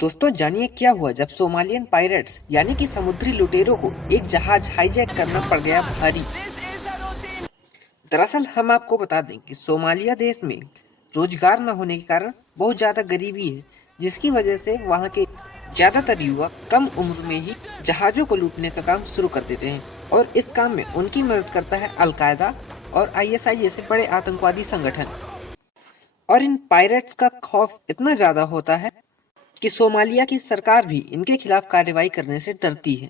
दोस्तों जानिए क्या हुआ जब सोमालियन पायरेट्स यानी कि समुद्री लुटेरों को एक जहाज हाईजैक करना पड़ गया भारी। दरअसल हम आपको बता दें कि सोमालिया देश में रोजगार न होने के कारण बहुत ज्यादा गरीबी है, जिसकी वजह से वहां के ज्यादातर युवा कम उम्र में ही जहाजों को लूटने का काम शुरू कर देते हैं और इस काम में उनकी मदद करता है अलकायदा और आईएसआई जैसे बड़े आतंकवादी संगठन। और इन पायरेट्स का खौफ इतना ज्यादा होता है कि सोमालिया की सरकार भी इनके खिलाफ कार्रवाई करने से डरती है।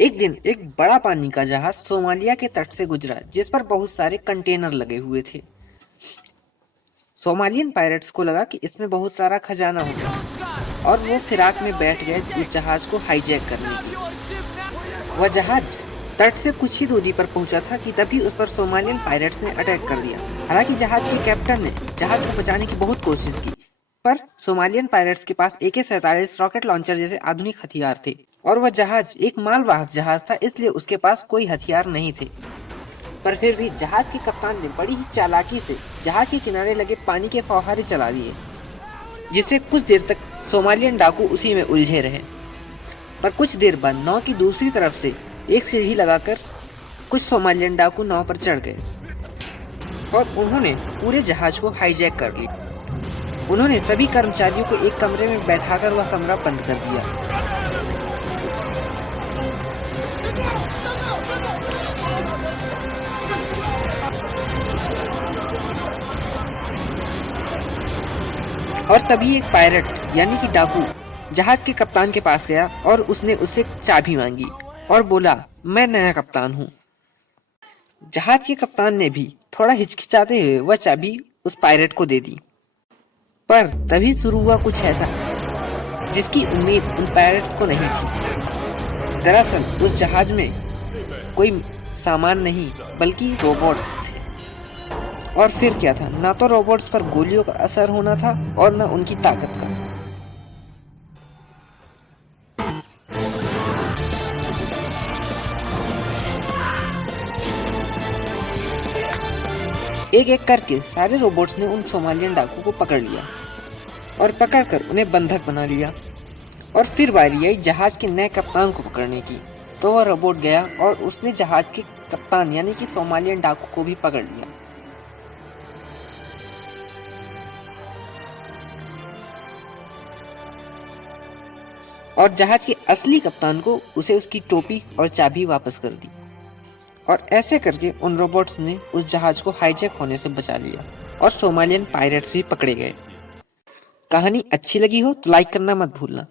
एक दिन एक बड़ा पानी का जहाज सोमालिया के तट से गुजरा, जिस पर बहुत सारे कंटेनर लगे हुए थे। सोमालियन पायरेट्स को लगा कि इसमें बहुत सारा खजाना होगा और वो फिराक में बैठ गए उस जहाज को हाईजैक करने की। वह जहाज तट से कुछ ही दूरी पर पहुंचा था कि तभी उस पर सोमालियन पायरेट्स ने अटैक कर दिया। हालांकि जहाज के कैप्टन ने जहाज को बचाने की बहुत कोशिश की, पर सोमालियन पायरेट्स के पास AK-47 रॉकेट लॉन्चर जैसे आधुनिक हथियार थे और वह जहाज एक मालवाहक जहाज था, इसलिए उसके पास कोई हथियार नहीं थे। पर फिर भी जहाज के कप्तान ने बड़ी ही चालाकी से जहाज के किनारे लगे पानी के फौहारे चला दिए, जिससे कुछ देर तक सोमालियन डाकू उसी में उलझे रहे। पर कुछ देर बाद नाव की दूसरी तरफ से एक सीढ़ी लगाकर कुछ सोमालियन डाकू नाव पर चढ़ गए और उन्होंने पूरे जहाज को हाईजैक कर लिया। उन्होंने सभी कर्मचारियों को एक कमरे में बैठाकर वह कमरा बंद कर दिया। और तभी एक पायलट यानी कि डाकू जहाज के कप्तान के पास गया और उसने उससे चाबी मांगी और बोला, मैं नया कप्तान हूँ। जहाज के कप्तान ने भी थोड़ा हिचकिचाते हुए वह चाबी उस पायलट को दे दी। पर तभी शुरू हुआ कुछ ऐसा जिसकी उम्मीद उन पायलट्स को नहीं थी। दरअसल उस जहाज में कोई सामान नहीं बल्कि रोबोट्स थे। और फिर क्या था, ना तो रोबोट्स पर गोलियों का असर होना था और ना उनकी ताकत का। एक एक करके सारे रोबोट्स ने उन सोमालियन डाकू को पकड़ लिया और पकड़कर उन्हें बंधक बना लिया। और फिर बारी आई जहाज के नए कप्तान को पकड़ने की, तो वह रोबोट गया और उसने जहाज के कप्तान यानी कि सोमालियन डाकू को भी पकड़ लिया। और जहाज के असली कप्तान को उसे उसकी टोपी और चाबी वापस कर दी। और ऐसे करके उन रोबोट्स ने उस जहाज को हाईजैक होने से बचा लिया और सोमालियन पायरेट्स भी पकड़े गए। कहानी अच्छी लगी हो तो लाइक करना मत भूलना।